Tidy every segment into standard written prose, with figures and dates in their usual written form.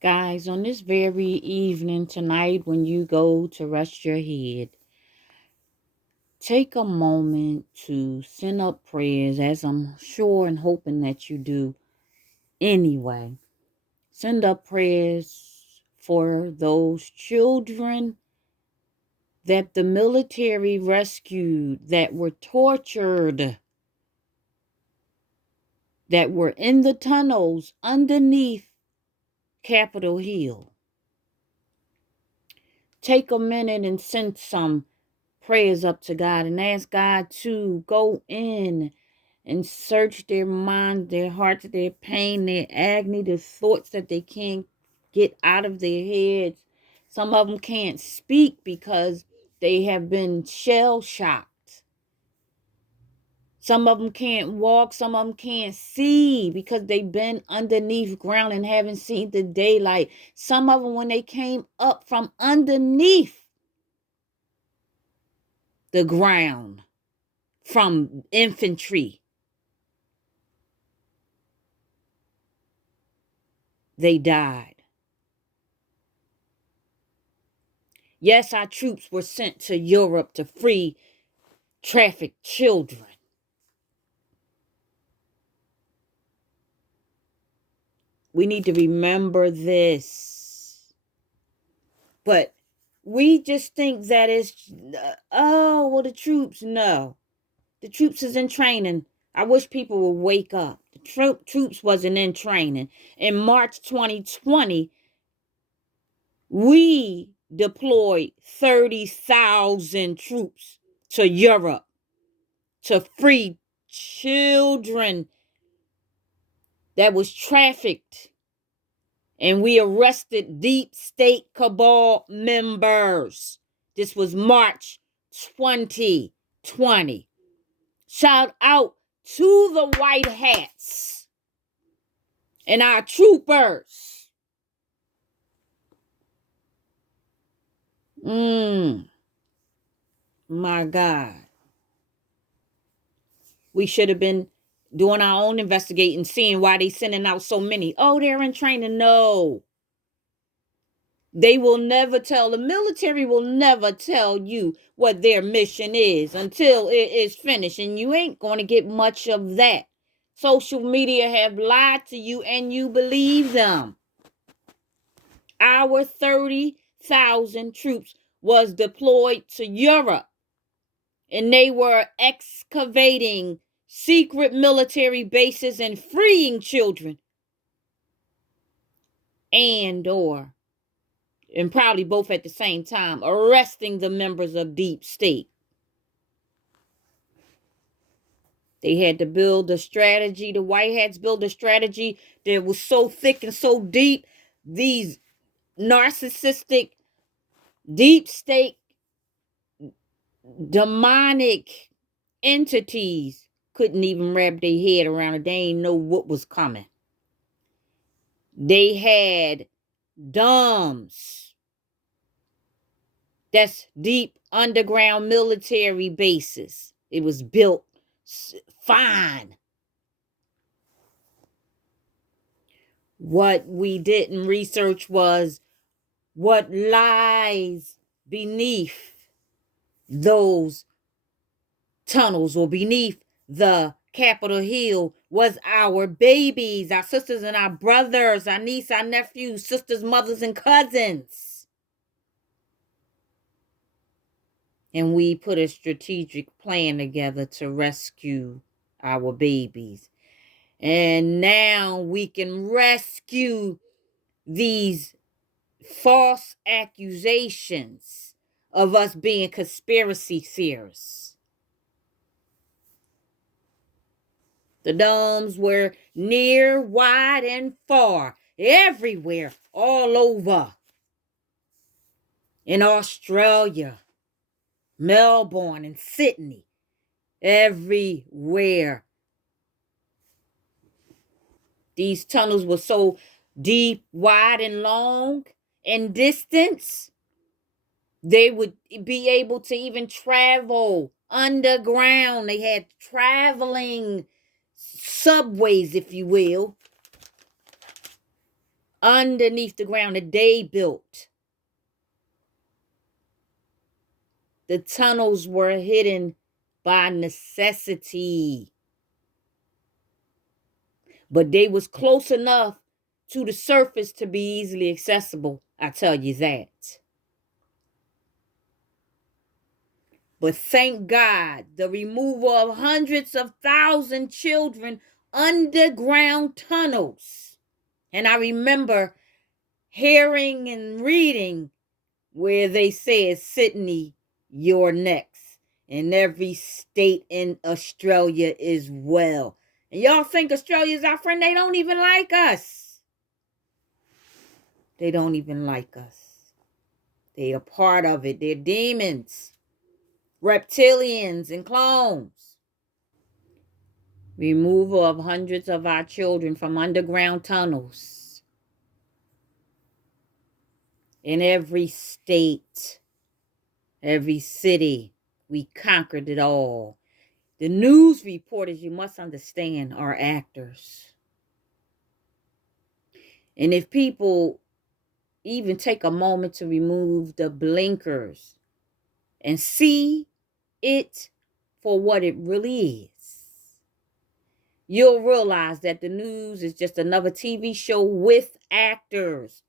Guys, on this very evening tonight, when you go to rest your head, take a moment to send up prayers, as I'm sure and hoping that you do anyway. Send up prayers for those children that the military rescued, that were tortured, that were in the tunnels underneath Capitol Hill. Take a minute and send some prayers up to God and ask God to go in and search their minds, their hearts, their pain, their agony, the thoughts that they can't get out of their heads. Some of them can't speak because they have been shell shocked. Some of them can't walk. Some of them can't see because they've been underneath ground and haven't seen the daylight. Some of them, when they came up from underneath the ground, from infantry, they died. Yes, our troops were sent to Europe to free trafficked children. We need to remember this. But we just think that it's, the troops. No. The troops is in training. I wish people would wake up. The troops wasn't in training. In March 2020, we deployed 30,000 troops to Europe to free children that was trafficked. And we arrested deep state cabal members. This was March 2020. Shout out to the white hats and our troopers. My God. We should have been doing our own investigating, seeing why they sending out so many. Oh, they're in training. No. They will never tell, the military will never tell you what their mission is until it is finished. And you ain't going to get much of that. Social media have lied to you and you believe them. Our 30,000 troops was deployed to Europe. And they were excavating secret military bases and freeing children. And probably both at the same time, arresting the members of deep state. They had to build a strategy. The white hats built a strategy that was so thick and so deep. These narcissistic, deep state, demonic entities couldn't even wrap their head around it. They ain't know what was coming. They had DUMBs. That's deep underground military bases. It was built fine. What we didn't research was what lies beneath those tunnels or beneath the Capitol Hill was our babies, our sisters and our brothers, our niece, our nephews, sisters, mothers, and cousins. And we put a strategic plan together to rescue our babies. And now we can rescue these false accusations of us being conspiracy theorists. The DUMBs were near, wide, and far, everywhere, all over. In Australia, Melbourne, and Sydney, everywhere. These tunnels were so deep, wide, and long in distance, they would be able to even travel underground. They had traveling subways, if you will, underneath the ground that they built. The tunnels were hidden by necessity, but they was close enough to the surface to be easily accessible. I tell you that. But thank God, the removal of hundreds of thousand children underground tunnels. And I remember hearing and reading where they said, Sydney, you're next. And every state in Australia is well. And y'all think Australia's our friend? They don't even like us. They don't even like us. They are part of it. They're demons, reptilians, and clones. Removal of hundreds of our children from underground tunnels in every state, every city. We conquered it all. The news reporters, you must understand, are actors. And if people even take a moment to remove the blinkers and see it for what it really is, you'll realize that the news is just another TV show with actors.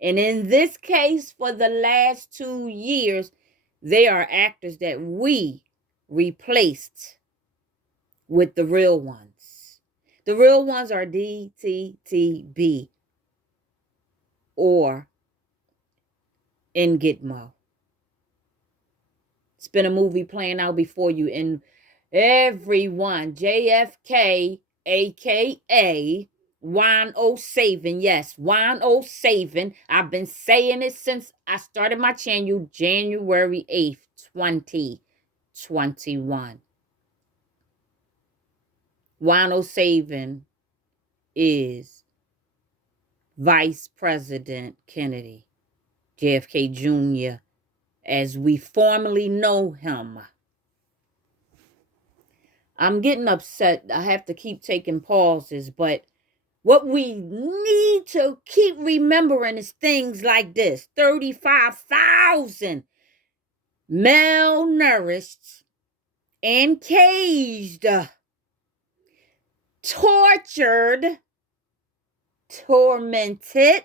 And in this case, for the last 2 years, they are actors that we replaced with the real ones. The real ones are DTTB or in Gitmo. It's been a movie playing out before you, and everyone, JFK, aka Wine O'Savin, yes, Wine O'Savin. I've been saying it since I started my channel January 8th, 2021. Wine O'Savin is Vice President Kennedy, JFK Jr., as we formerly know him. I'm getting upset. I have to keep taking pauses, but what we need to keep remembering is things like this. 35,000 malnourished and caged, tortured, tormented,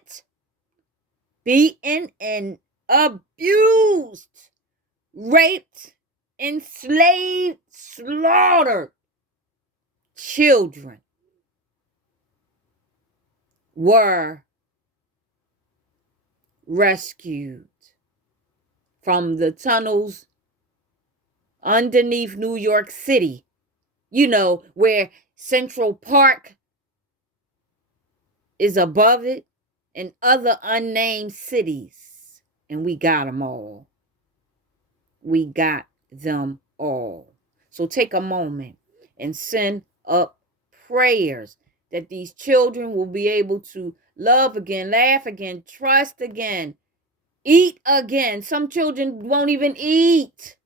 beaten, and abused, raped, enslaved, slaughtered children were rescued from the tunnels underneath New York City, you know, where Central Park is above it, and other unnamed cities. And we got them all. We got them all. So take a moment and send up prayers that these children will be able to love again, laugh again, trust again, eat again. Some children won't even eat.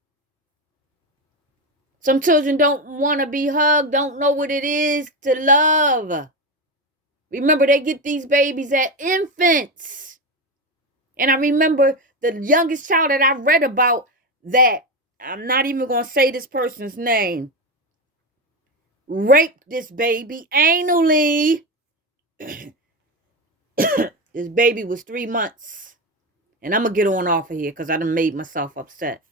Some children don't want to be hugged, don't know what it is to love. Remember, they get these babies at infants. And I remember the youngest child that I read about that, I'm not even going to say this person's name, raped this baby anally. This baby was 3 months. And I'm going to get on off of here because I done made myself upset.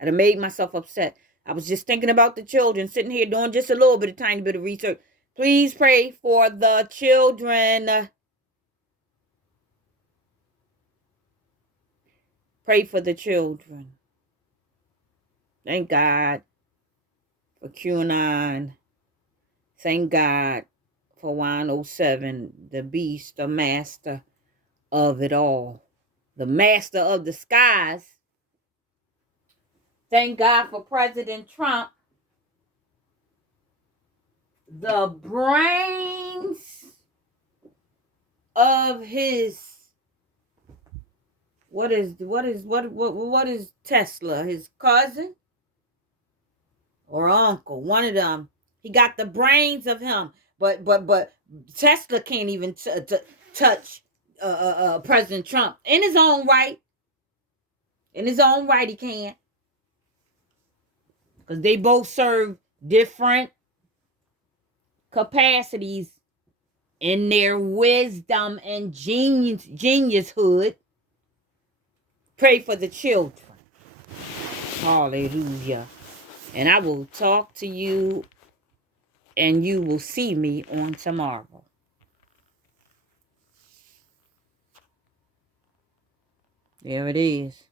I was just thinking about the children, sitting here doing just a little bit, a tiny bit of research. Please pray for the children. Pray for the children. Thank God for QAnon. Thank God for 107, the beast, the master of it all. The master of the skies. Thank God for President Trump. The brains of his, what is Tesla? His cousin or uncle? One of them. He got the brains of him, but Tesla can't even touch President Trump in his own right. In his own right, he can. Because they both serve different capacities in their wisdom and geniushood. Pray for the children. Hallelujah. And I will talk to you, and you will see me on tomorrow. There it is.